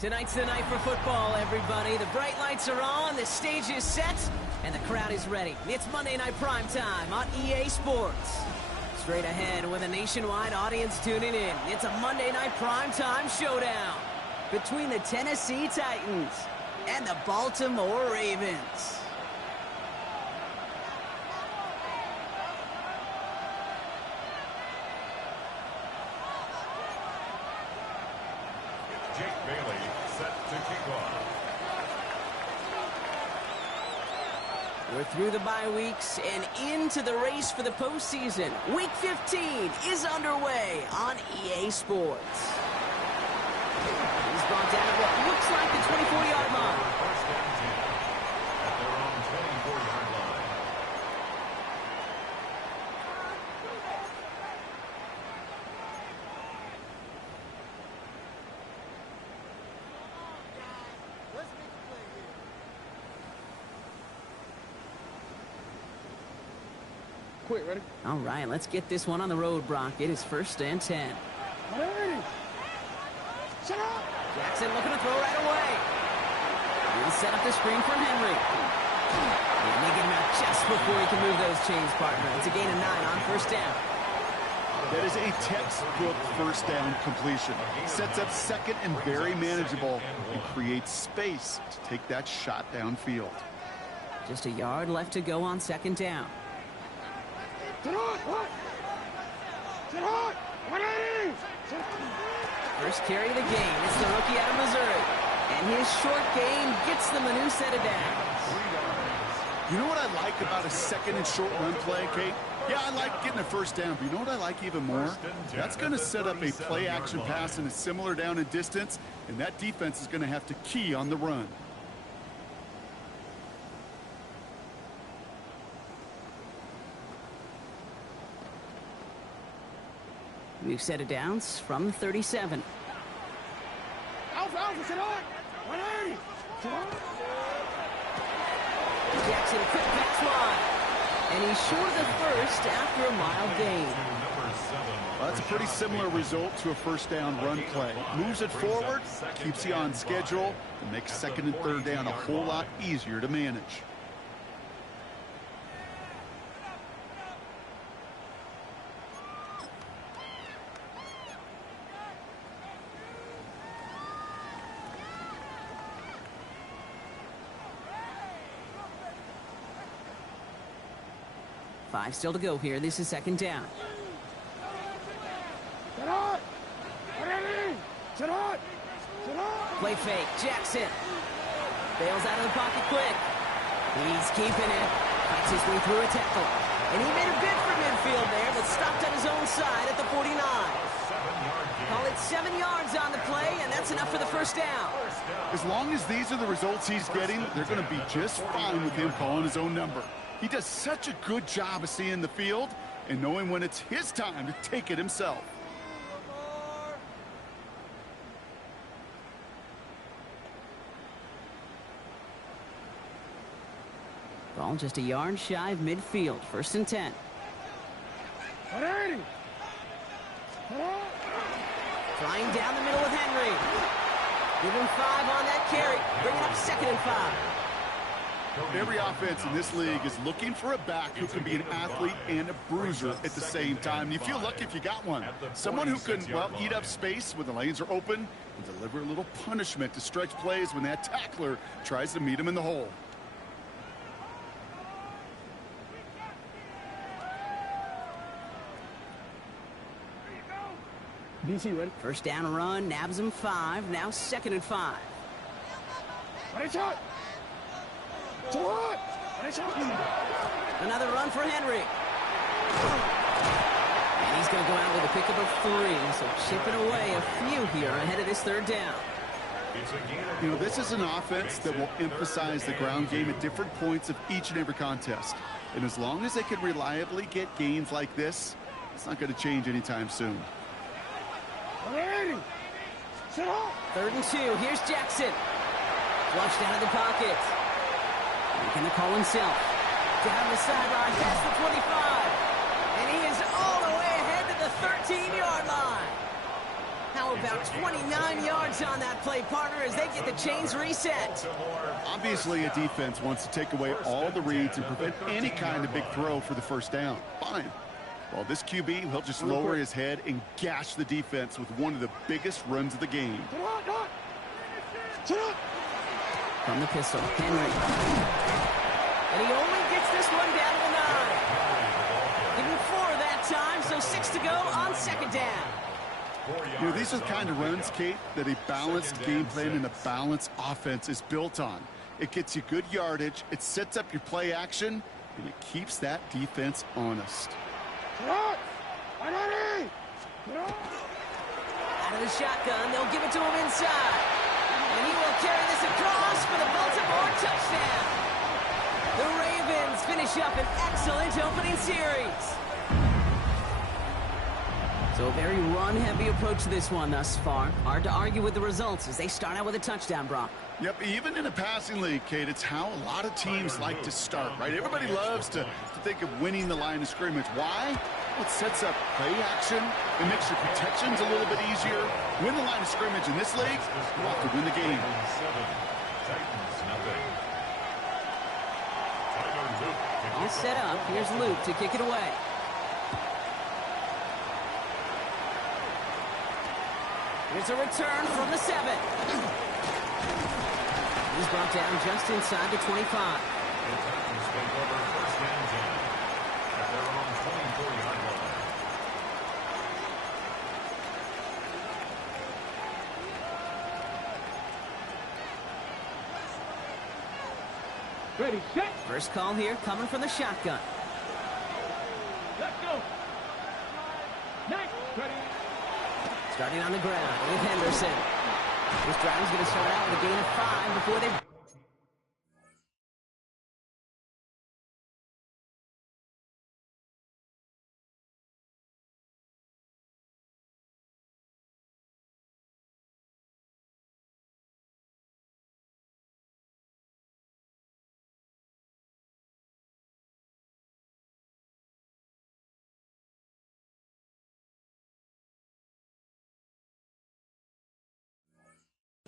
Tonight's the night for football, everybody. The bright lights are on, the stage is set, and the crowd is ready. It's Monday Night Primetime on EA Sports. Straight ahead with a nationwide audience tuning in, it's a Monday Night Primetime showdown between the Tennessee Titans and the Baltimore Ravens. Jake Bailey set to kick off. We're through the bye weeks and into the race for the postseason. Week 15 is underway on EA Sports. He's brought down at what looks like the 24-yard line. First and 10 at their own 24-yard line. Quick, ready? All right, let's get this one on the road, Brock. It is first and 10. Ready. Shut up! Jackson looking to throw right away. He'll set up the screen for Henry. And they get him out just before he can move those chains, partner. It's a gain of 9 on first down. That is a textbook first down completion. Sets up second and very manageable and creates space to take that shot downfield. Just a yard left to go on second down. Sit on! What? Sit on! 180! First carry of the game. It's the rookie out of Missouri. And his short gain gets them a new set of downs. You know what I like about a second and short run play, Kate? Yeah, I like getting a first down, but you know what I like even more? That's going to set up a play-action pass in a similar down and distance, and that defense is going to have to key on the run. New set of downs from the 37. Alpha, sit on! 180! Sit on! Jackson, quick pass line. And he's short of the first after a mild gain. Well, that's a pretty similar result to a first down run play. Moves it forward, keeps you on schedule, and makes second and third down a whole lot easier to manage. Five still to go here. This is second down. Sit on! 180! Sit on! Sit on! Play fake. Jackson bails out of the pocket quick. He's keeping it. Fights his way through a tackle. And he made a bid for midfield there, but stopped on his own side at the 49. Call it 7 yards on the play, and that's enough for the first down. As long as these are the results he's getting, they're going to be just fine with him calling his own number. He does such a good job of seeing the field and knowing when it's his time to take it himself. Ball just a yard shy of midfield. First and 10. 180! Sit on! Flying down the middle with Henry. Give him 5 on that carry. Bring it up second and 5. Every offense in this league is looking for a back who can be an athlete and a bruiser at the same time. And you feel lucky if you got one. Someone who can, well, eat up space when the lanes are open and deliver a little punishment to stretch plays when that tackler tries to meet him in the hole. DC, ready? First down run, nabs him 5. Now second and 5. Ready, shot! Sit on! Ready, shot! Another run for Henry. And he's going to go out with a pickup of 3. So chipping away a few here ahead of this third down. You know, this is an offense that will emphasize the ground game at different points of each and every contest. And as long as they can reliably get gains like this, it's not going to change anytime soon. 180! Sit on! Third and 2. Here's Jackson. Flushed out of the pocket. Making the call himself. Down the sideline, past the 25. And he is all the way ahead to the 13-yard line. How about 29 yards yards on that play, partner, as they get the chains reset. Obviously, a defense wants to take away all the reads and prevent any kind of big throw for the first down. Fine. Well, this QB, he'll just lower his head and gash the defense with one of the biggest runs of the game. From the pistol, Henry. And he only gets this one down to the 9. Give him 4 that time, so 6 to go on second down. You know, these are the kind of runs, Kate, that a balanced game plan and a balanced offense is built on. It gets you good yardage, it sets up your play action, and it keeps that defense honest. Out of the shotgun, they'll give it to him inside. And he will carry this across for the Baltimore touchdown. The Ravens finish up an excellent opening series. So a very run-heavy approach to this one thus far. Hard to argue with the results as they start out with a touchdown, Brock. Yep, even in a passing league, Kate, it's how a lot of teams like to start, right? Everybody loves to think of winning the line of scrimmage. Why? Well, it sets up play action. It makes your protections a little bit easier. Win the line of scrimmage in this league, you have to win the game. All set up. Here's Luke to kick it away. Here's a return from the 7. He's brought down just inside the 25. Ready, set. First call here coming from the shotgun. Let's go. Next. Ready. Starting on the ground with Henderson. This drive is going to start out with a gain of 5 before they...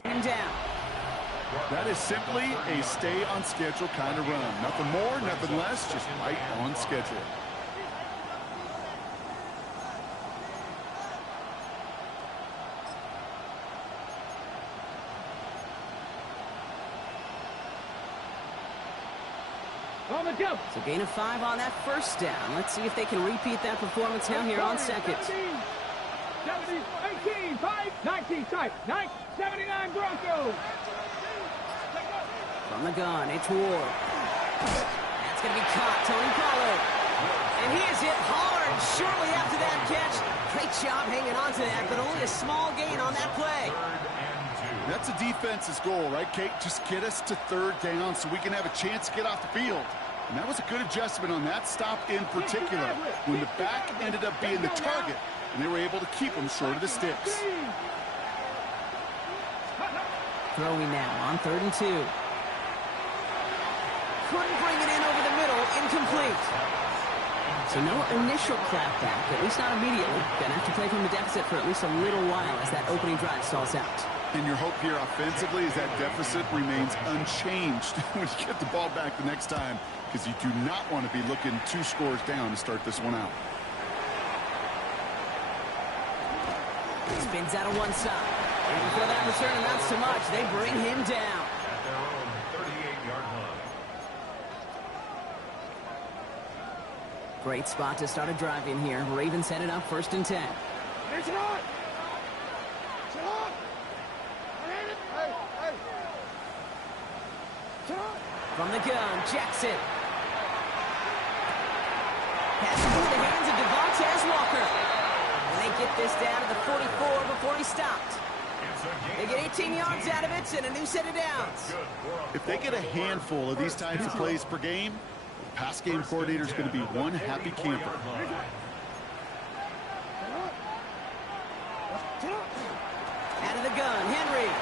him down. That is simply a stay-on-schedule kind of run. Nothing more, nothing less, just right on schedule. On the jump. So gain of 5 on that first down. Let's see if they can repeat that performance now here on second. 70, 18, 5, 19, type, 9, 79 Broncos. From the gun, it's Ward. That's going to be caught, Tony Pollard. And he is hit hard shortly after that catch. Great job hanging on to that, but only a small gain on that play. That's a defense's goal, right, Kate? Just get us to third down so we can have a chance to get off the field. And that was a good adjustment on that stop in particular, when the back ended up being the target, and they were able to keep him short of the sticks. Throwing now on 3rd and 2. Couldn't bring it in over the middle, incomplete. So no initial clapback, at least not immediately. Gonna have to play from the deficit for at least a little while as that opening drive stalls out. And your hope here offensively is that deficit remains unchanged when you get the ball back the next time, because you do not want to be looking 2 scores down to start this one out. Spins out of one side. And before that return amounts to much, they bring him down. At their own 38-yard line. Great spot to start a drive in here. Ravens headed up 1st and 10. It's on. It's on. Hey. From the gun, Jackson. Pass into the hands of Devontae Walker. And they get this down to the 44 before he stopped. They get 18 yards out of it and a new set of downs. If they get a handful of these types of plays per game, the pass game coordinator is going to be one happy camper. Out of the gun, Henry.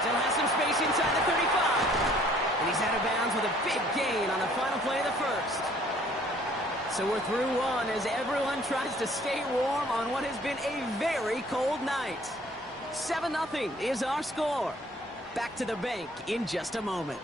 Still has some space inside the 35. And he's out of bounds with a big gain on the final play of the first. So we're through one as everyone tries to stay warm on what has been a very cold night. 7-0 is our score. Back to the bank in just a moment.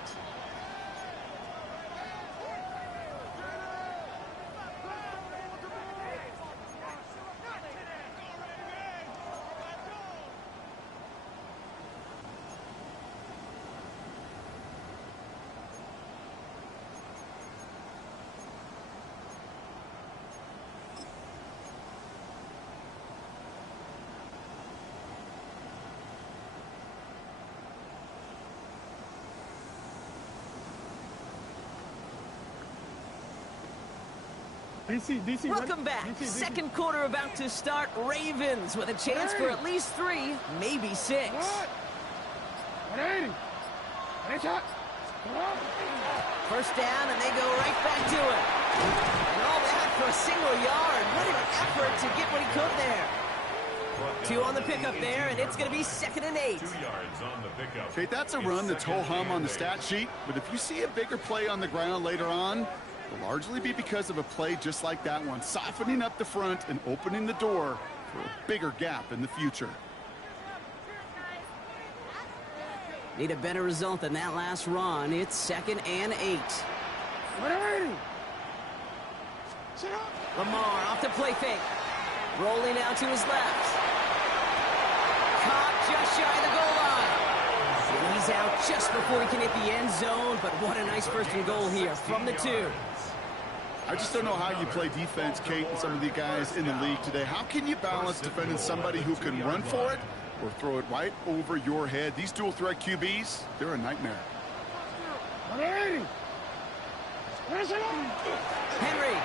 DC, Welcome back. Second quarter about to start. Ravens with a chance for at least 3, maybe 6. 180. First down, and they go right back to it. And all that for a single yard. What an effort to get what he could there. 2 on the pickup there, and it's going to be 2nd and 8. 2 yards on the pickup. Okay, that's a run that's ho-hum on the stat sheet, but if you see a bigger play on the ground later on, it'll largely be because of a play just like that one, softening up the front and opening the door for a bigger gap in the future. Need a better result than that last run. It's 2nd and 8. 180. Lamar off the play fake. Rolling out to his left. Caught just shy of the goal line. And he's out just before he can hit the end zone, but what a nice first and goal here from the 2. I just don't know how you play defense, Kate, and some of the guys in the league today. How can you balance defending somebody who can run for it or throw it right over your head? These dual threat QBs, they're a nightmare. 180. Henry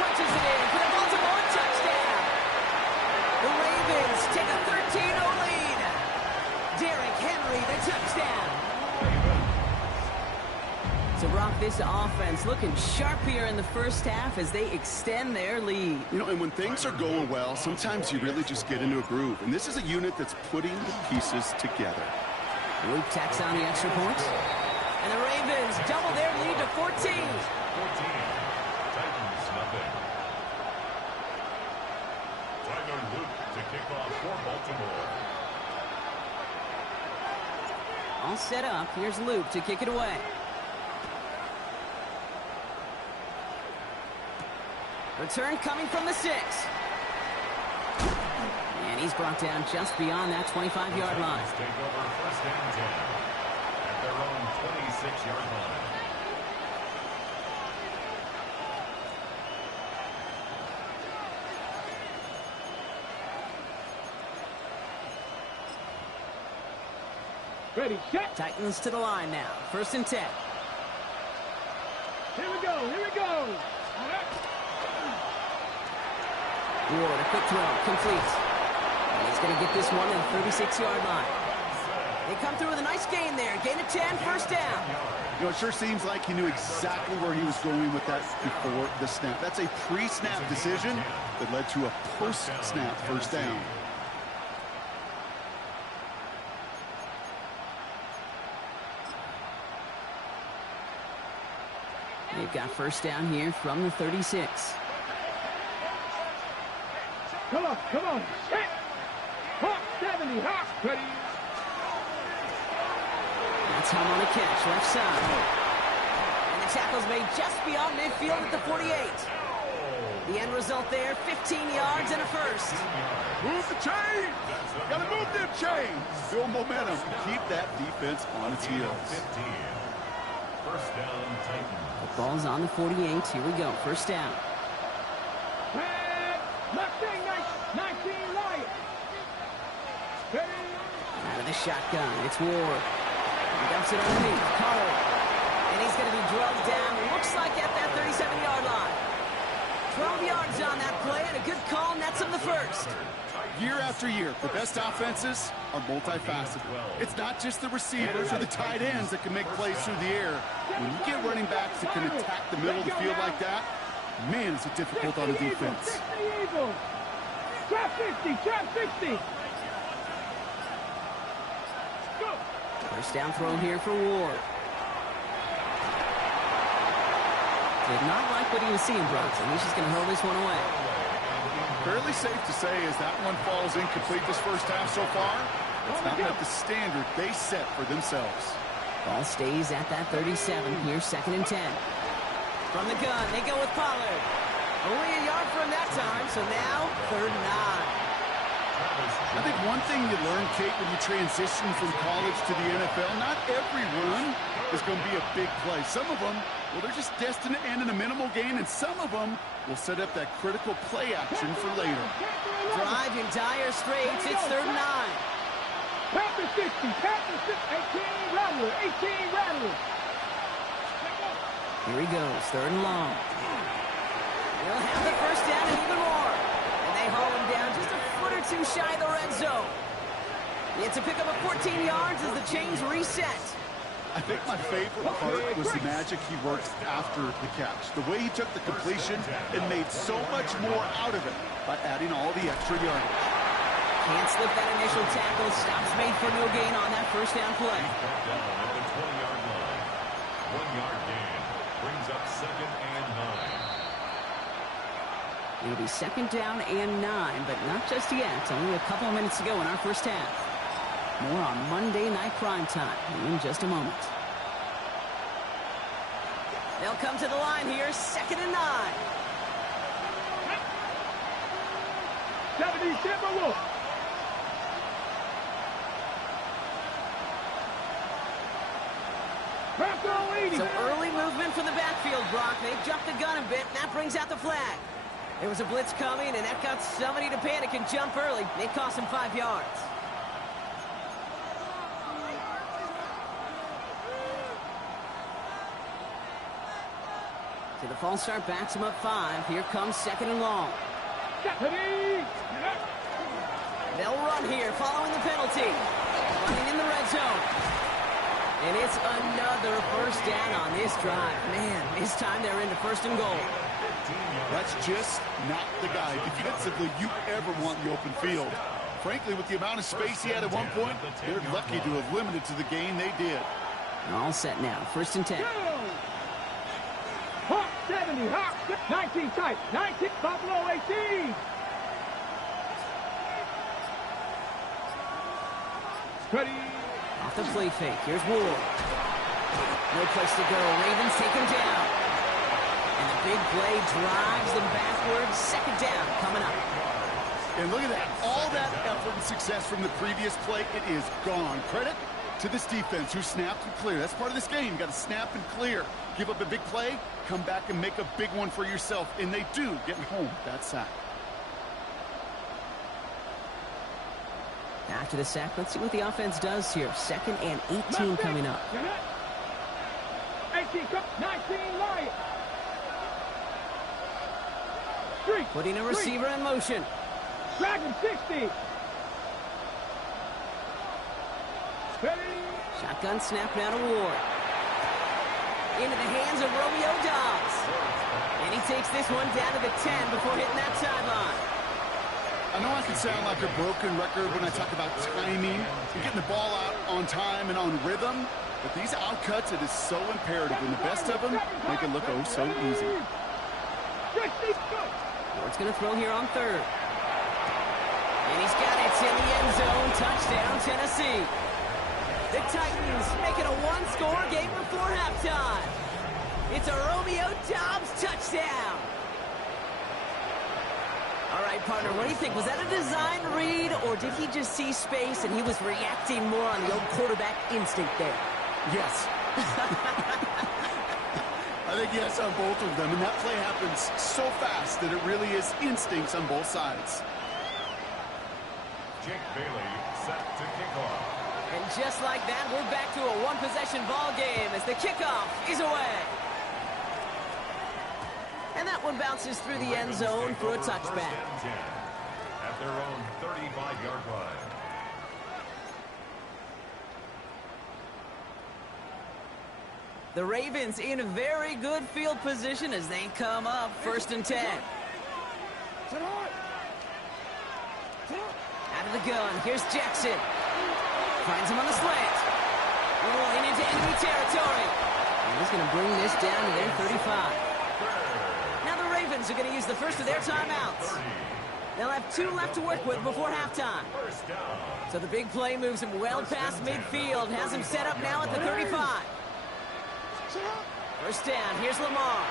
punches it in for the Baltimore touchdown. The Ravens take a 13-0 lead. Derrick Henry, the touchdown. So, Brock, this offense looking sharp here in the first half as they extend their lead. You know, and when things are going well, sometimes you really just get into a groove. And this is a unit that's putting the pieces together. Luke tacks on the extra points. And the Ravens double their lead to 14. 14. Titans nothing. Tyler Luke to kick off for Baltimore. All set up. Here's Luke to kick it away. Return coming from the 6. And he's brought down just beyond that 25-yard line. Take over 1st and 10 at their own 26-yard line. Ready, set. Titans to the line now. 1st and 10. Here we go. Ward, a quick throw, complete. And he's going to get this one at the 36-yard line. They come through with a nice gain there. Gain of 10, first down. You know, it sure seems like he knew exactly where he was going with that before the snap. That's a pre-snap decision that led to a post-snap first down. They've got first down here from the 36. Come on. Set. Hawk 70. Hawk. Ready. That's him on the catch, left side. And the tackle's made just beyond midfield at the 48. The end result there, 15 yards and a first. Move the chains! Gotta move them chains! Build momentum. Keep that defense on its heels. 15. First down, Titans. The ball's on the 48. Here we go, first down. Mustang 19 Lions. Ready. Out of the shotgun, it's Ward. He dumps it underneath, Cole. And he's going to be drugged down, looks like at that 37-yard line. 12 yards on that play, and a good call nets him the first. Year after year, the best offenses are multifaceted. It's not just the receivers or the tight ends that can make plays through the air. When you get running backs that can attack the middle of the field like that, man, is it difficult on the defense. Trap 50, trap 50. Go. First down throw here for Ward. Did not like what he was seeing, Bronson. He's just going to hurl this one away. Fairly safe to say as that one falls incomplete this first half so far, That's not met the standard they set for themselves. Ball stays at that 37. Here's 2nd and 10. From the gun, they go with Pollard. Only a yard from that time, so now 3rd and 9. I think one thing you learn, Kate, when you transition from college to the NFL, not every run is going to be a big play. Some of them, well, they're just destined to end in a minimal gain, and some of them will set up that critical play action for later. Drive in dire straits. It's 3rd and 9. Panthers 60, Panthers 18, Rattler, 18, Rattler. Here he goes, 3rd and long. They'll have the first down and even more. And they haul him down just a foot or two shy of the red zone. It's a pickup of 14 yards as the chains reset. I think my favorite part was the magic he worked after the catch. The way he took the completion and made so much more out of it by adding all the extra yardage. Can't slip that initial tackle. Stops made for no gain on that first down play. Down at the 20-yard line. 1-yard gain brings up 2nd and 9. It'll be 2nd down and 9, but not just yet. Only a couple of minutes to go in our first half. More on Monday Night Prime Time in just a moment. They'll come to the line here, 2nd and 9. 70 Timberwolves. So early movement from the backfield, Brock. They jumped the gun a bit, and that brings out the flag. There was a blitz coming, and that got somebody to panic and jump early. It cost him 5 yards. So the false start backs him up 5. Here comes 2nd and long. They'll run here following the penalty. Running in the red zone. And it's another first down on this drive. Man, this time they're into 1st and goal. That's just not the guy defensively you ever want in the open field. Frankly, with the amount of space he had at one point, they're lucky to have limited to the gain they did. All set now. 1st and 10. Hawk 70, Hawk 19 tight, 19, Buffalo 18. Ready. Off the play fake. Here's Ward. No place to go. Ravens take him down. And the big play drives them backwards. 2nd down coming up. And look at that. All that effort and success from the previous play, it is gone. Credit to this defense who snapped and cleared. That's part of this game. You got to snap and clear. Give up a big play, come back and make a big one for yourself. And they do, getting home that sack. After the sack, let's see what the offense does here. 2nd and 18 coming up. 18, 19, Lions. Putting a receiver in motion. Dragon 60. Shotgun snap now to Ward. Into the hands of Romeo Doubs. And he takes this one down to the 10 before hitting that sideline. I know I can sound like a broken record when I talk about timing and getting the ball out on time and on rhythm, but these outcuts, it is so imperative, and the best of them make it look oh so easy. Ward's going to throw here on 3rd. And he's got it in the end zone. Touchdown, Tennessee. The Titans make it a one-score game before halftime. It's a Romeo Doubs touchdown. All right, partner, what do you think? Was that a design read, or did he just see space and he was reacting more on the old quarterback instinct there? Yes. I think yes on both of them, and that play happens so fast that it really is instincts on both sides. Jake Bailey set to kick off. And just like that, we're back to a one-possession ball game as the kickoff is away. And that one bounces through the end zone for a touchback. At their own 35-yard line. The Ravens in a very good field position as they come up 1st and 10. Out of the gun, here's Jackson. Finds him on the slant. Rolling into enemy territory. And he's going to bring this down to their 35. Now the Ravens are going to use the first of their timeouts. They'll have 2 left to work with before halftime. So the big play moves him well past midfield, has him set up now at the 35. First down, here's Lamar.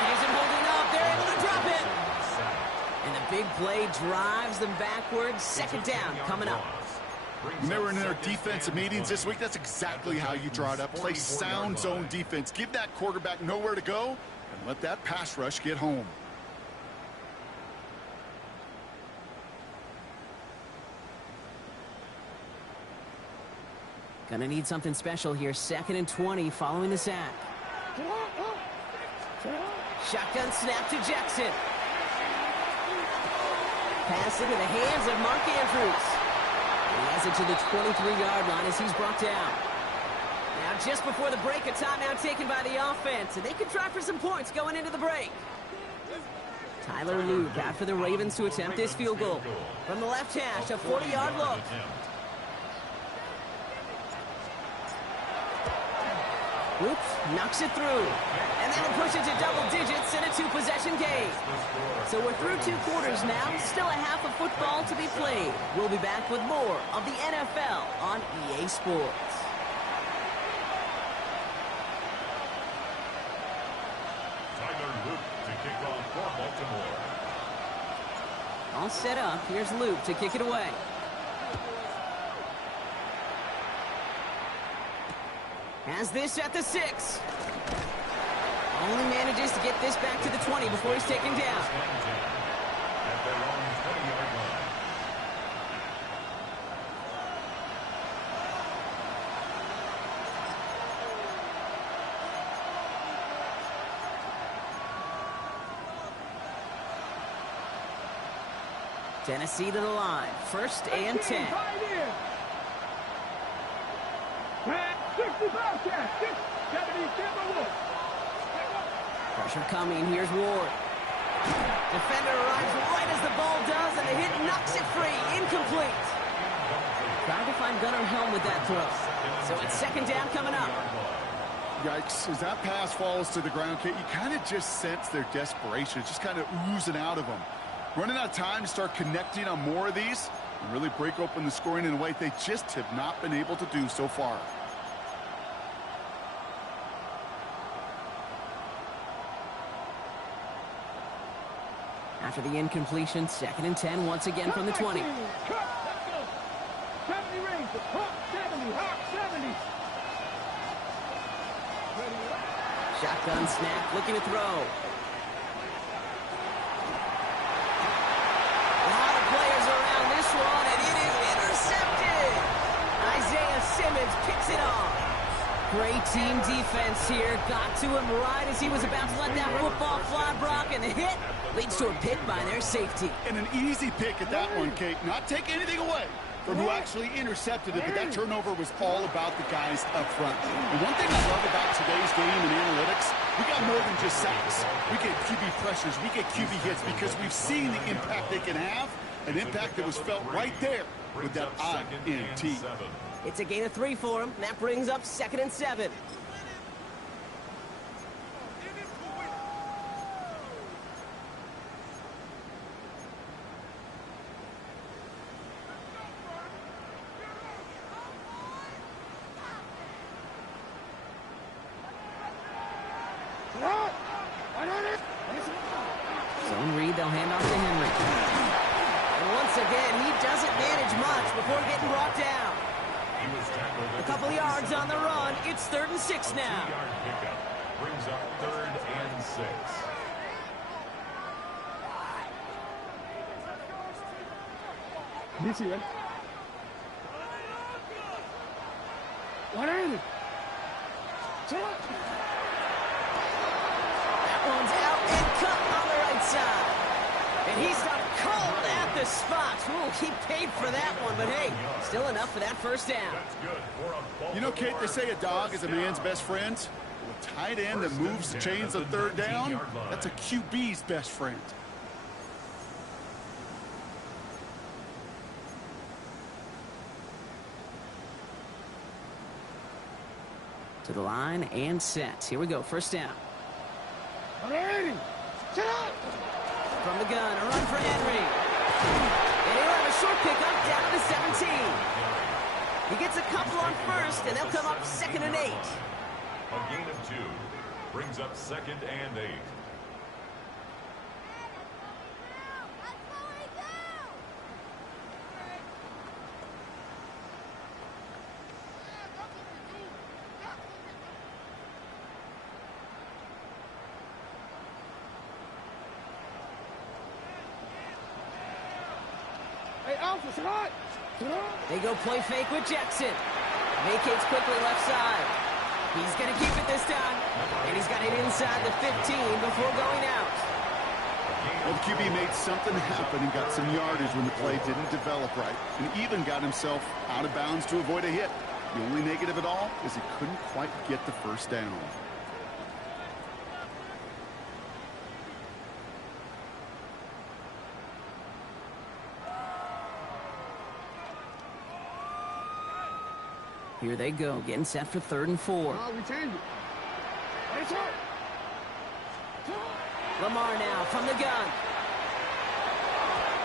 Falcons him holding up, they're able to drop it. And the big play drives them backwards. Second down coming up. When they were in their defensive meetings this week, that's exactly how you draw it up. Play sound zone defense. Give that quarterback nowhere to go and let that pass rush get home. Gonna need something special here. 2nd and 20 following the sack. Shotgun snap to Jackson. Pass into the hands of Mark Andrews. He has it to the 23-yard line as he's brought down. Now just before the break, a timeout taken by the offense, and they could try for some points going into the break. Tyler Luke out for the Ravens to attempt this field goal. From the left hash, a 40-yard look. Luke knocks it through. And that'll push it to double digits in a 2-possession game. So we're through 2 quarters now. Still a half of football to be played. We'll be back with more of the NFL on EA Sports. Tyler Luke to kick off for Baltimore. All set up. Here's Luke to kick it away. Has this at the 6. Only manages to get this back to the 20 before he's taken down. At their own 20-yard line. Tennessee to the line. 1st and 10. 65 catch. 70 Wolf. Pressure coming. Here's Ward. Defender arrives right as the ball does, and the hit knocks it free. Incomplete. Trying to find Gunnar Helm with that throw. So it's 2nd down coming up. Yikes, as that pass falls to the ground, Kate, you kind of just sense their desperation. It's just kind of oozing out of them. Running out of time to start connecting on more of these and really break open the scoring in a way they just have not been able to do so far. After the incompletion, 2nd and 10 once again from the 20. 70 rings. 70. 70. Shotgun snap, looking to throw. A lot of players around this one, and it is intercepted. Isaiah Simmons picks it off. Great team defense here. Got to him right as he was about to let that football fly, Brock, and the hit leads to a pick by their safety. And an easy pick at that one, Kate. Not taking anything away from who actually intercepted it, but that turnover was all about the guys up front. And one thing I love about today's game and analytics, we got more than just sacks. We get QB pressures, we get QB hits because we've seen the impact they can have, an impact that was felt right there with that INT. It's a gain of 3 for him, and that brings up 2nd and 7. Zone read, they'll hand off to Henry. And once again, he doesn't manage much before getting brought down. A couple yards on the run. It's 3rd and 6 now. 2-yard pickup brings up 3rd and 6. This here. 180. That one's out and cut on the right side. And he's not cold at the spot. Ooh, he paid for that one, but hey, still enough for that 1st down. You know, Kate, they say a dog is a man's best friend. Well, a tight end that moves the chains on 3rd down, that's a QB's best friend. To the line and set. Here we go, 1st down. 180. Sit up. from the gun. A run for Henry. And he'll have a short pickup down to 17. He gets a couple on first, and they'll come up 2nd and 8. A gain of 2 brings up 2nd and 8. They go play fake with Jackson. Vacates quickly left side. He's going to keep it this time. And he's got it inside the 15 before going out. Well, the QB made something happen and got some yardage when the play didn't develop right. And even got himself out of bounds to avoid a hit. The only negative at all is he couldn't quite get the first down. Here they go, getting set for 3rd and 4. We change it. Lamar now from the gun.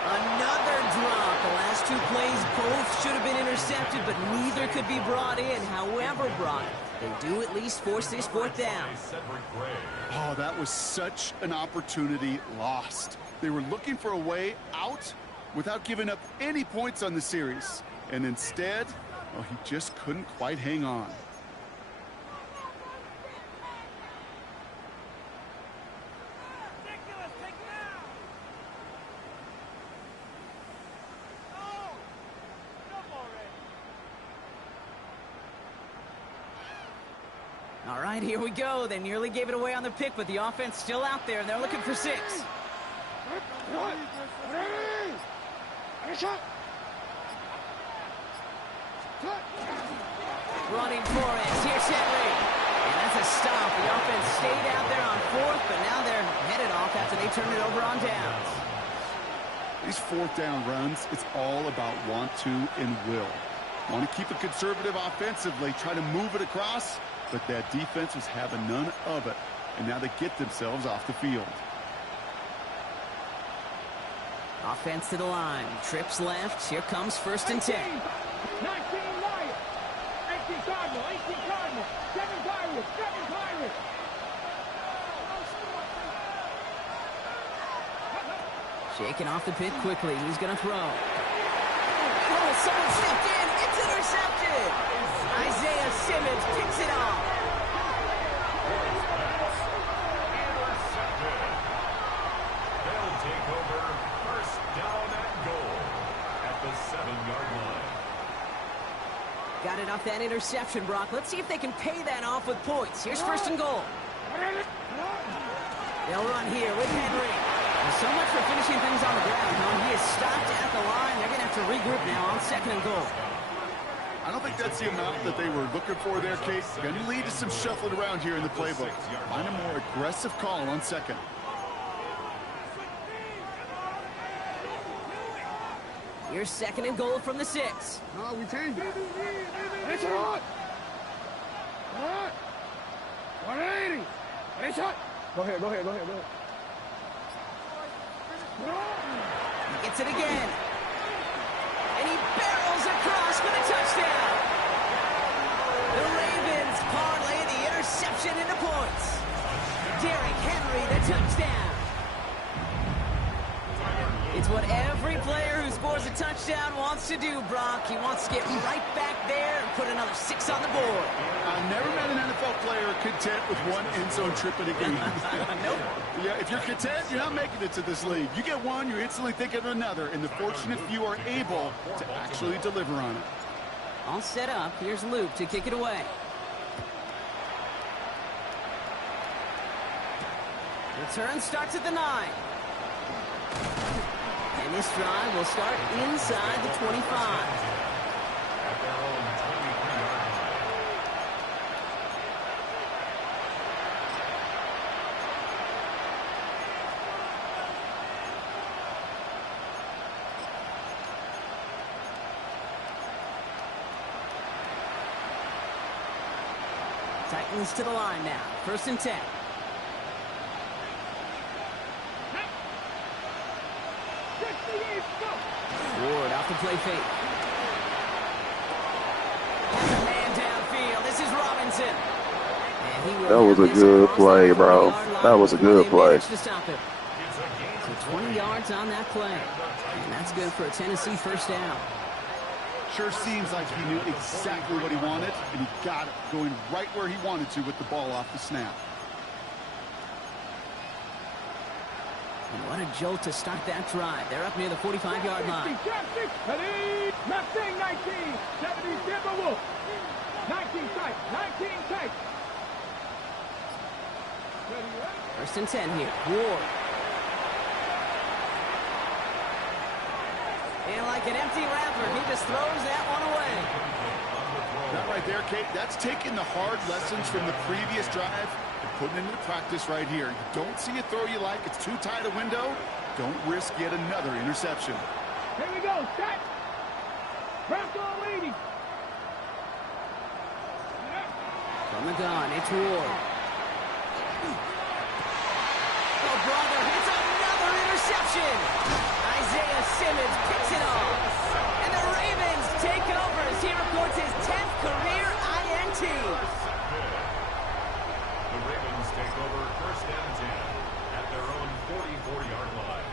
Another drop. The last 2 plays both should have been intercepted, but neither could be brought in. However, Brock, they do at least force this 4th down. Oh, that was such an opportunity lost. They were looking for a way out without giving up any points on the series. And instead, well, he just couldn't quite hang on. All right, here we go. They nearly gave it away on the pick, but the offense still out there, and they're looking for 6. Running for it. Here's Henry. And that's a stop. The offense stayed out there on 4th, but now they're headed off after they turn it over on downs. These 4th down runs, it's all about want to and will. Want to keep it conservative offensively, try to move it across, but that defense was having none of it. And now they get themselves off the field. Offense to the line. Trips left. Here comes 1st and 10. 19 Lions. 18 Cardinal. 18 Cardinal. 7 Pirates. 7 Pirates. Shaking off the pit quickly. Who's going to throw? Oh, someone stepped in. It's intercepted. Isaiah Simmons picks it off. Intercepted. They'll take over 1st down and goal at the 7-yard line. Got it off that interception, Brock. Let's see if they can pay that off with points. Here's 1st and goal. They'll run here with Henry. Well, so much for finishing things on the ground, huh? He is stopped at the line. They're going to have to regroup now on 2nd and goal. I don't think that's the amount that they were looking for there, Kate. Going to lead to some shuffling around here in the playbook. Find a more aggressive call on 2nd. Here's 2nd and goal from the 6. No, we change it. It's hot. Hot. 180. It's hot. Go ahead. He gets it again. And he barrels across for the touchdown. The Ravens parlay the interception into points. Derrick Henry, the touchdown. It's what every player who scores a touchdown wants to do, Brock. He wants to get right back there and put another 6 on the board. I've never met an NFL player content with one end zone trip in a game. Nope. Yeah, if you're content, you're not making it to this league. You get one, you're instantly thinking of another, and the fortunate few are able to actually deliver on it. All set up. Here's Luke to kick it away. Return starts at the 9. And this drive will start inside the 25. At their own 23-yard line. Titans to the line now. 1st and 10. off the play fake. Has a man downfield. This is Robinson. That was a good play, bro. That was a good play. To stop him. So 20 yards on that play. And that's good for a Tennessee first down. Sure seems like he knew exactly what he wanted, and he got it, going right where he wanted to with the ball off the snap. And what a jolt to start that drive. They're up near the 45-yard line. 19 First and 10 here. Ward. And like an empty wrapper, he just throws that one away. That right there, Kate, that's taking the hard lessons from the previous drive and putting it into practice right here. You don't see a throw you like, it's too tight a window, don't risk yet another interception. Here we go, set. Bronco leading. From the gun, it's Ward. Oh, brother, it's another interception. Isaiah Simmons picks it off. And the Ravens take over as he records his 10th career INT. The Ravens take over first and 10 at their own 44-yard line.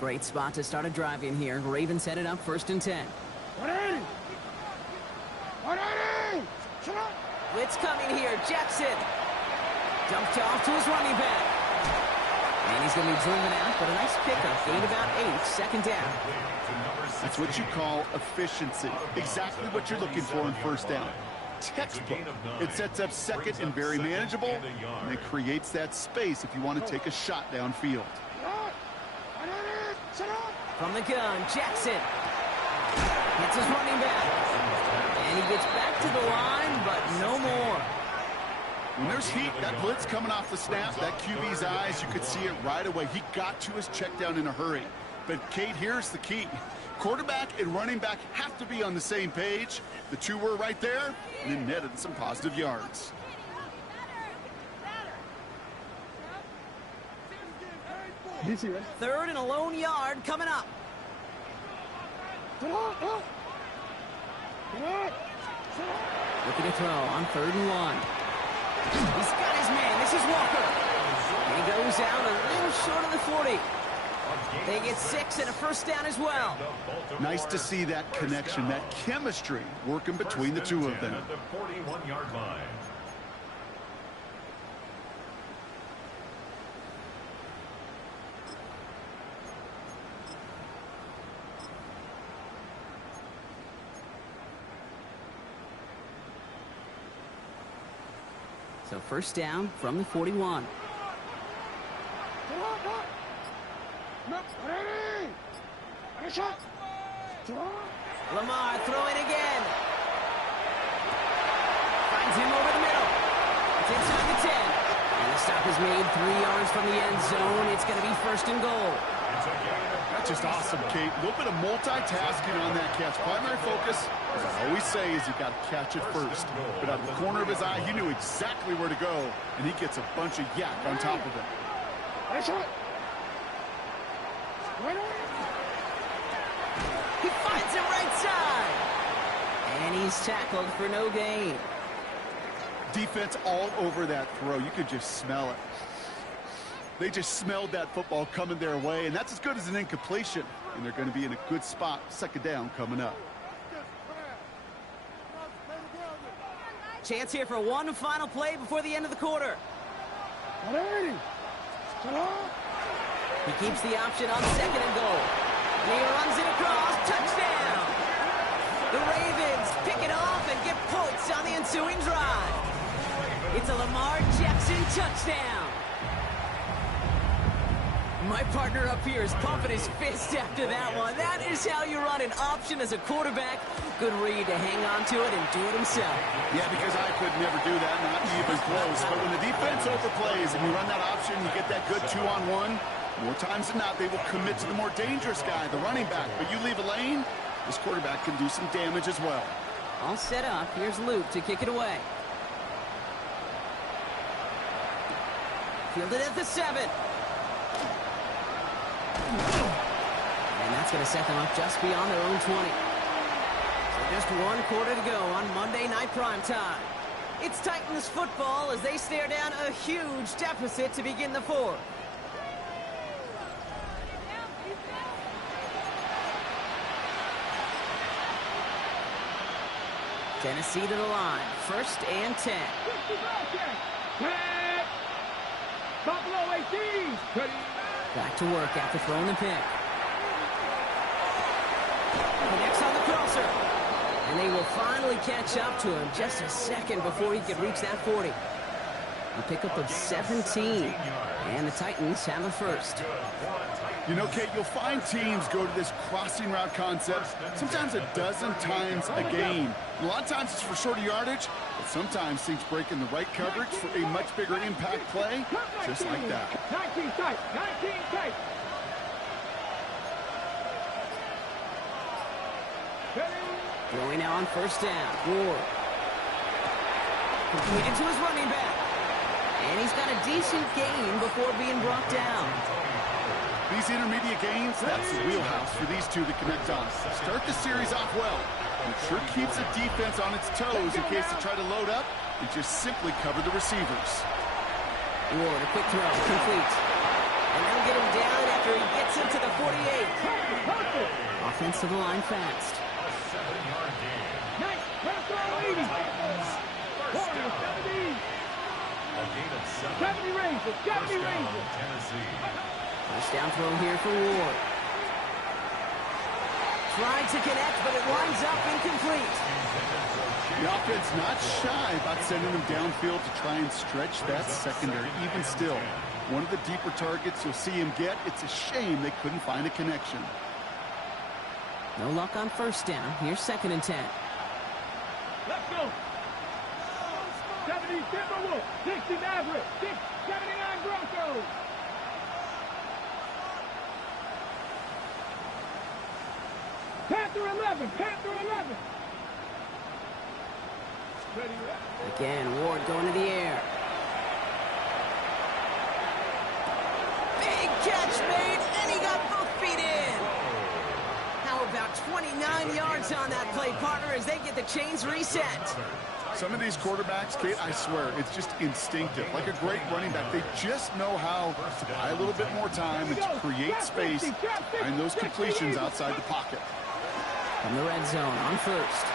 Great spot to start a drive in here. Ravens headed up first and 10. 180. 180. Shut up. Blitz coming here. Jackson. Dumped off to his running back. And he's going to be driven out, but a nice pickup. Gained about 8. Second down. That's what you call efficiency. Exactly what you're looking for in first down. Textbook. It sets up second and very manageable, and it creates that space if you want to take a shot downfield. From the gun, Jackson. Hits his running back. And he gets back to the line, but no more. When there's heat, that blitz coming off the snap, that QB's eyes, you could see it right away. He got to his check down in a hurry. But, Kate, here's the key. Quarterback and running back have to be on the same page. The two were right there, and it netted some positive yards. Third and a lone yard coming up. Looking to throw on 3rd and 1. He's got his man. This is Walker. He goes out a little short of the 40. They get 6 and a first down as well. Nice to see that connection, that chemistry working between the two of them. At the 41-yard line. So first down from the 41. Lamar throwing again. Finds him over the middle. It's inside the 10. And the stop is made 3 yards from the end zone. It's going to be first and goal. That's just awesome, Kate. A little bit of multitasking on that catch. Primary focus, as I always say, is you got to catch it first. But out of the corner of his eye, he knew exactly where to go, and he gets a bunch of yak on top of it. He finds him right side. And he's tackled for no gain. Defense all over that throw. You could just smell it. They just smelled that football coming their way, and that's as good as an incompletion. And they're going to be in a good spot. Second down coming up. Chance here for one final play before the end of the quarter. He keeps the option on 2nd and goal. And he runs it across. Touchdown! The Ravens pick it off and get points on the ensuing drive. It's a Lamar Jackson touchdown. My partner up here is pumping his fist after that one. That is how you run an option as a quarterback. Good read to hang on to it and do it himself. Yeah, because I could never do that, not even close. But when the defense overplays and you run that option, you get that good 2-on-1. More times than not, they will commit to the more dangerous guy, the running back. But you leave a lane, this quarterback can do some damage as well. All set up. Here's Luke to kick it away. Fielded at the 7. And that's going to set them up just beyond their own 20. So just one quarter to go on Monday Night Primetime. It's Titans football as they stare down a huge deficit to begin the fourth. Tennessee to the line. 1st and 10. Buffalo 18. Back to work after throwing the pick. Connects on the crosser. And they will finally catch up to him just a second before he could reach that 40. A pickup of 17. And the Titans have the first. You know, Kate, you'll find teams go to this crossing route concept sometimes a dozen times a game. A lot of times it's for shorter yardage, but sometimes teams break in the right coverage for a much bigger impact play, just like that. 19 tight, 19 tight. Throwing now on 1st down. Ward. Completed to his running back. And he's got a decent gain before being brought down. These intermediate gains, that's the wheelhouse for these two to connect on. Start the series off well. It sure keeps the defense on its toes in case they try to load up and just simply cover the receivers. Ward, a quick throw, complete. And they'll get him down after he gets into the 48. Offensive line fast. A 7-yard gain. Nice, press all 80. 70. A gain of 7. 70 Rangers, 70 First down, Rangers. Tennessee. First down throw here for Ward. Tried to connect, but it winds up incomplete. The offense not shy about sending them downfield to try and stretch that secondary. Even still, one of the deeper targets you'll see him get. It's a shame they couldn't find a connection. No luck on 1st down. Here's 2nd and 10. Let's go. 70 Timberwolves, 60 Mavericks, 79 Broncos. Panther 11, Panther 11. Again, Ward going to the air. Big catch made, and he got both feet in. How about 29 yards on that play, partner, as they get the chains reset. Some of these quarterbacks, Kate, I swear, it's just instinctive. Like a great running back, they just know how to buy a little bit more time and to create space and those completions outside the pocket. From the red zone on 1st.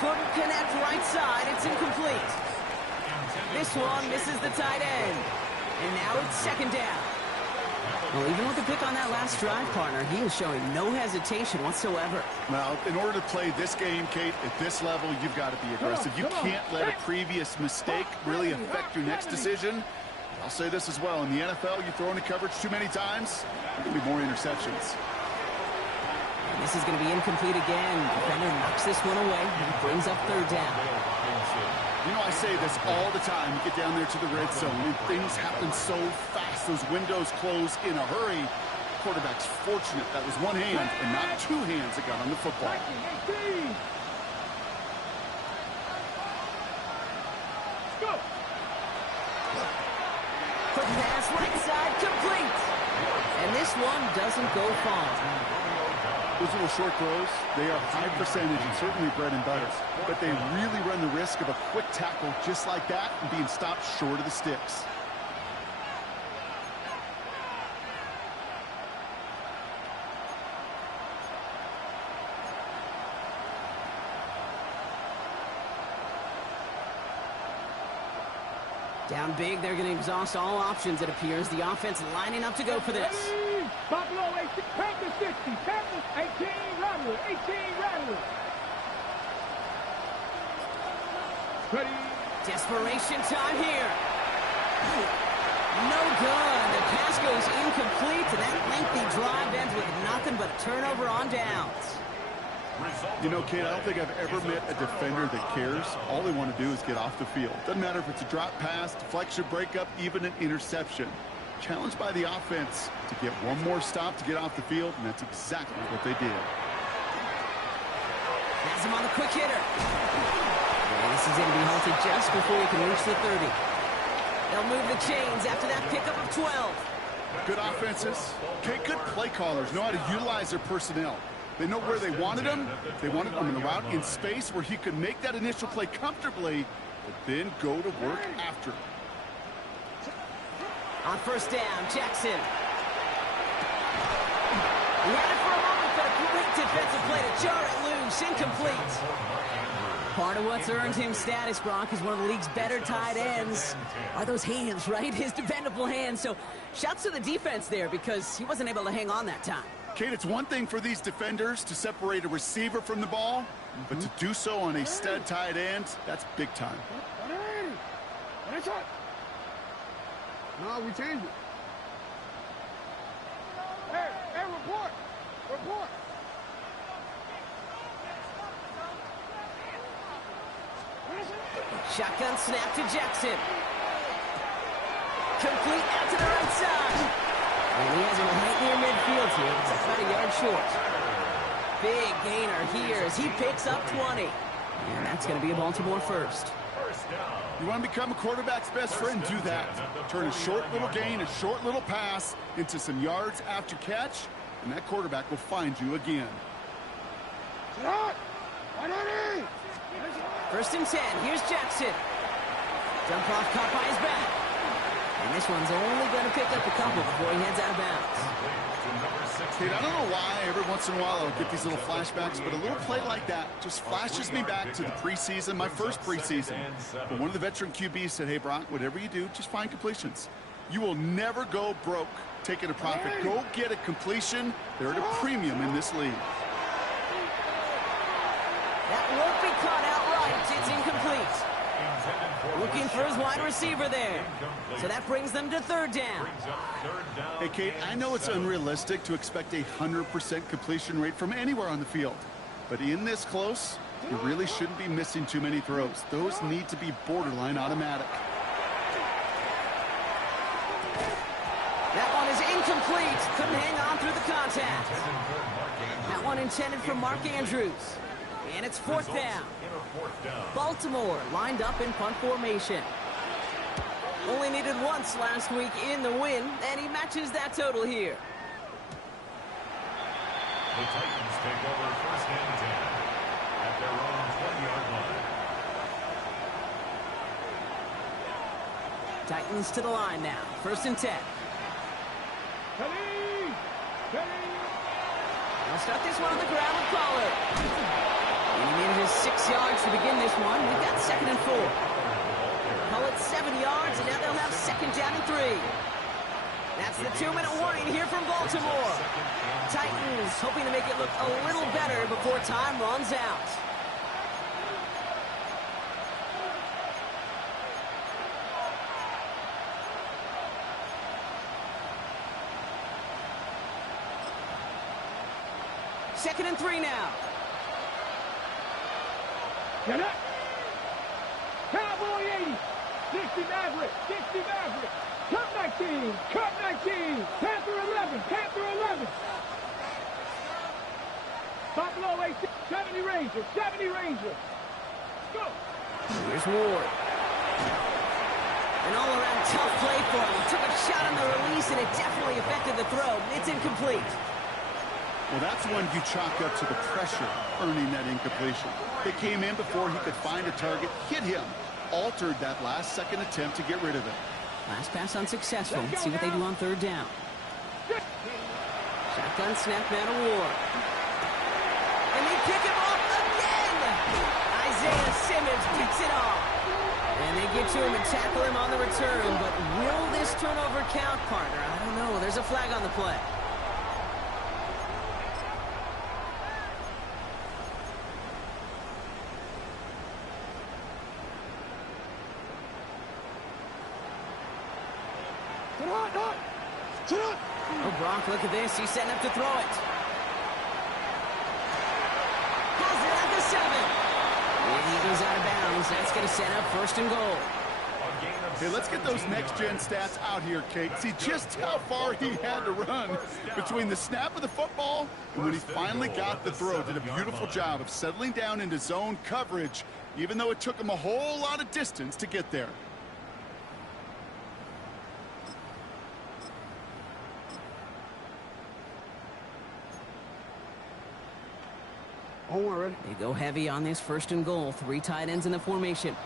Couldn't connect right side. It's incomplete. This one misses the tight end. And now it's 2nd down. Well, even with the pick on that last drive, partner, he was showing no hesitation whatsoever. Well, in order to play this game, Kate, at this level, you've got to be aggressive. You can't let a previous mistake really affect your next decision. I'll say this as well. In the NFL, you throw into coverage too many times, there can be more interceptions. And this is going to be incomplete again. Defender knocks this one away and brings up 3rd down. You know, I say this all the time. You get down there to the red zone, and things happen so fast. Those windows close in a hurry. Quarterback's fortunate that was one hand and not two hands that got on the football. 18. Go. Quick pass, right side, complete. And this one doesn't go far. Those little short throws, they are high percentage and certainly bread and butter. But they really run the risk of a quick tackle just like that and being stopped short of the sticks. Down big, they're going to exhaust all options, it appears. The offense lining up to go for this. Buffalo 18, Panthers 60, Panthers 18, Rattler, 18, Rattler. Ready. Desperation time here. No good. The pass goes incomplete, and that lengthy drive ends with nothing but a turnover on downs. You know, Kate, I don't think I've ever met a defender that cares. All they want to do is get off the field. Doesn't matter if it's a drop pass, deflection, breakup, even an interception. Challenged by the offense to get one more stop to get off the field, and that's exactly what they did. Has him on the quick hitter. Yeah, this is going to be halted just before he can reach the 30. They'll move the chains after that pickup of 12. Good offenses. Okay, good play callers know how to utilize their personnel. They know where they wanted him. They wanted him in the route in space where he could make that initial play comfortably, but then go to work after. On first down, Jackson. He had it for a moment, but a great defensive play to jar it loose. Incomplete. Part of what's earned him status, Brock, is one of the league's better tight ends. Are those hands, right? His dependable hands. So shouts to the defense there because he wasn't able to hang on that time. Kate, it's one thing for these defenders to separate a receiver from the ball, but to do so on a stud tight end, that's big time. No, we changed it. Hey, report. Report. Shotgun snap to Jackson. Complete out to the right side. And he has him right near midfield here. It's about a yard short. Big gainer here as he picks up 20. And that's going to be a Baltimore first. You want to become a quarterback's best friend? Do that. Turn a short little gain, a short little pass into some yards after catch, and that quarterback will find you again. First and 10. Here's Jackson. Jump off caught by his back. And this one's only going to pick up a couple before he heads out of bounds. Kate, I don't know why every once in a while I'll get these little flashbacks, but a little play like that just flashes me back to the preseason, my first preseason. But one of the veteran QBs said, hey, Brock, whatever you do, just find completions. You will never go broke taking a profit. Go get a completion. They're at a premium in this league. That won't be caught outright. It's incomplete. Looking for his wide receiver there. So that brings them to third down. Hey, Kate, I know it's unrealistic to expect a 100% completion rate from anywhere on the field. But in this close, you really shouldn't be missing too many throws. Those need to be borderline automatic. That one is incomplete. Couldn't hang on through the contact. That one intended for Mark Andrews. And it's fourth down. Baltimore lined up in punt formation. Only needed once last week in the win, and he matches that total here. The Titans take over first and 10 at their own 20-yard line. Titans to the line now. First and 10. They'll start this one on the ground with Pollard. He needed his 6 yards to begin this one. We've got second and 4. Call it 7 yards, and now they'll have second down and 3. That's the 2-minute warning here from Baltimore. Titans hoping to make it look a little better before time runs out. Second and 3 now. Get up! Cowboy 80! 60 Maverick! 60 Maverick! Cut 19! Cut 19! Panther 11! Panther 11! Buffalo 8! 70 Ranger! 70 Ranger! Go! Here's Ward. An all-around tough play for him. Took a shot on the release, and it definitely affected the throw. It's incomplete. Well, that's one you chalk up to the pressure earning that incompletion. They came in before he could find a target, hit him, altered that last-second attempt to get rid of it. Last pass unsuccessful. Let's see what they do on third down. Shotgun snap now to Ward. And they pick him off again! Isaiah Simmons picks it off. And they get to him and tackle him on the return. But will this turnover count, partner? I don't know. There's a flag on the play. Oh, Brock, look at this. He's setting up to throw it. Has it at the 7. And he goes out of bounds. That's going to set up 1st and goal. Hey, let's get those next-gen stats out here, Kate. See just how far he had to run between the snap of the football and when he finally got the throw. Did a beautiful job of settling down into zone coverage, even though it took him a whole lot of distance to get there. They go heavy on this 1st and goal. 3 tight ends in the formation.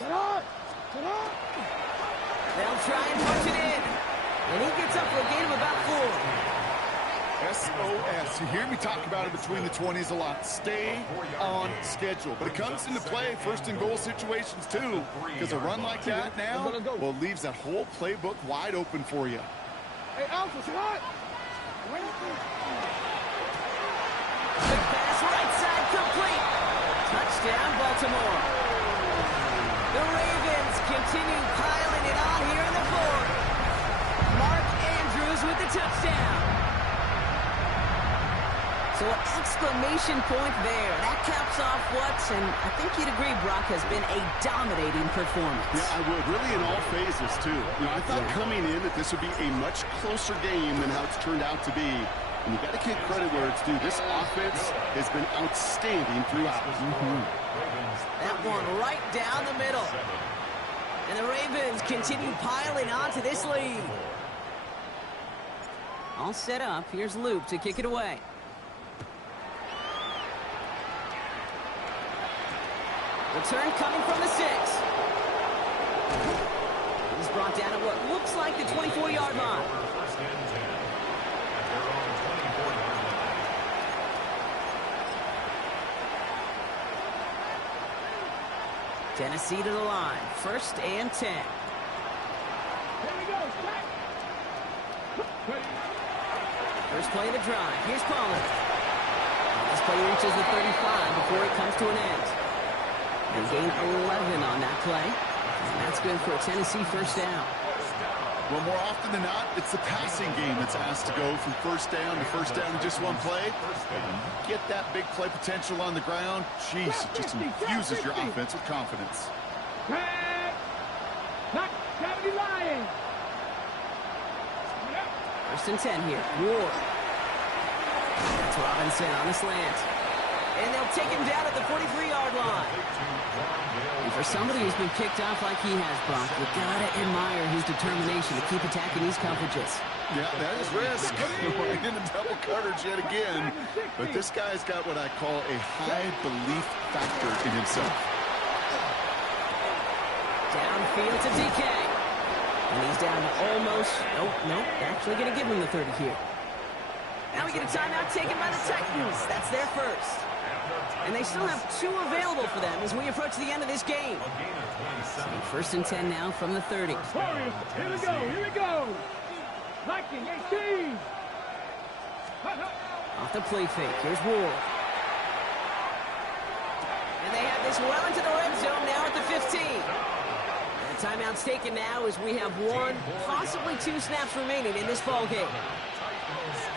They'll try and punch it in. And he gets up for a gain of about 4. SOS. You hear me talk about it between the 20s a lot. Stay on schedule. But it comes into play 1st and goal situations too. Because a run like that now, well, it leaves that whole playbook wide open for you. Hey, Alpha, what? Big pass, right side, complete. Touchdown, Baltimore. The Ravens continue piling it on here on the board. Mark Andrews with the touchdown. So an exclamation point there. That caps off what, and I think you'd agree, Brock, has been a dominating performance. Yeah, I would. Really in all phases, too. You know, I thought coming in that this would be a much closer game than how it's turned out to be. And you got to give credit where it's due. This offense has been outstanding throughout. That one right down the middle. And the Ravens continue piling on to this lead. All set up. Here's Luke to kick it away. Return coming from the 6. He's brought down at what looks like the 24-yard line. Tennessee to the line. 1st and 10. Here we go. First play of the drive. Here's Pollard. This play reaches the 35 before it comes to an end. They gain 11 on that play. And that's good for a Tennessee 1st down. Well, more often than not, it's the passing game that's asked to go from 1st down to 1st down in just one play. And get that big play potential on the ground. Jeez, it just infuses your offense with confidence. Not 70 Lions. 1st and 10 here. Ward. That's Robinson on the slant. And they'll take him down at the 43-yard line. And for somebody who's been kicked off like he has, Brock, you gotta admire his determination to keep attacking these coverages. Yeah, that is risk. Right into double coverage yet again. But this guy's got what I call a high belief factor in himself. Downfield to DK. And he's down to almost, nope, actually going to give him the 30 here. Now we get a timeout taken by the Titans. That's their 1st. And they still have 2 available for them as we approach the end of this game. So 1st and 10 now from the 30. Warriors, here we go. Viking 18. Off the play fake. Here's Ward. And they have this well into the red zone now at the 15. And the timeout's taken now as we have 1, possibly 2 snaps remaining in this ball game.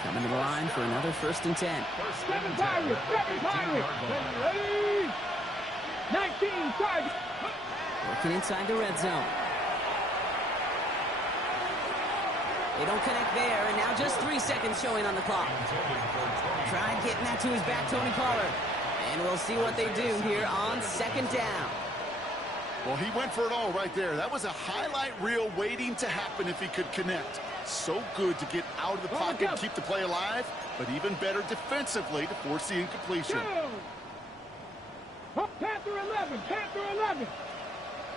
Coming to the line for another 1st and 10. 7 Pirates. Ready. 19 Tigers. Working inside the red zone. They don't connect there, and now just 3 seconds showing on the clock. Tried getting that to his back, Tony Pollard. And we'll see what they do here on 2nd down. Well, he went for it all right there. That was a highlight reel waiting to happen if he could connect. So good to get out of the pocket and keep the play alive, but even better defensively to force the incompletion. Panther 11.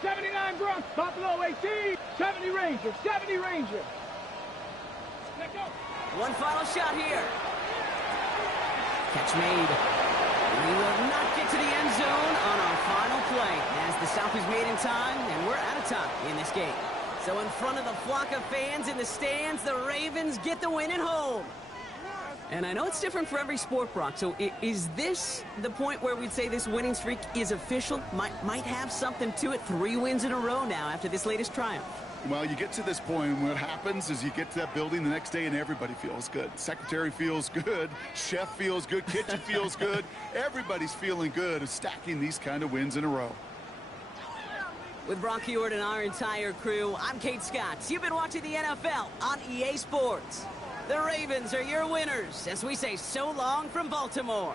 79 Bronx, Buffalo 18, 70 Rangers. Let's go. One final shot here. Catch made. We will not get to the end zone on our final play as the stop is made in time, and we're out of time in this game. So in front of the flock of fans in the stands, the Ravens get the win at home. And I know it's different for every sport, Brock. So is this the point where we'd say this winning streak is official? Might have something to it. 3 wins in a row now after this latest triumph. Well, you get to this point, and what happens is you get to that building the next day, and everybody feels good. Secretary feels good. Chef feels good. Kitchen feels good. Everybody's feeling good of stacking these kind of wins in a row. With Brock Huard and our entire crew, I'm Kate Scott. You've been watching the NFL on EA Sports. The Ravens are your winners as we say so long from Baltimore.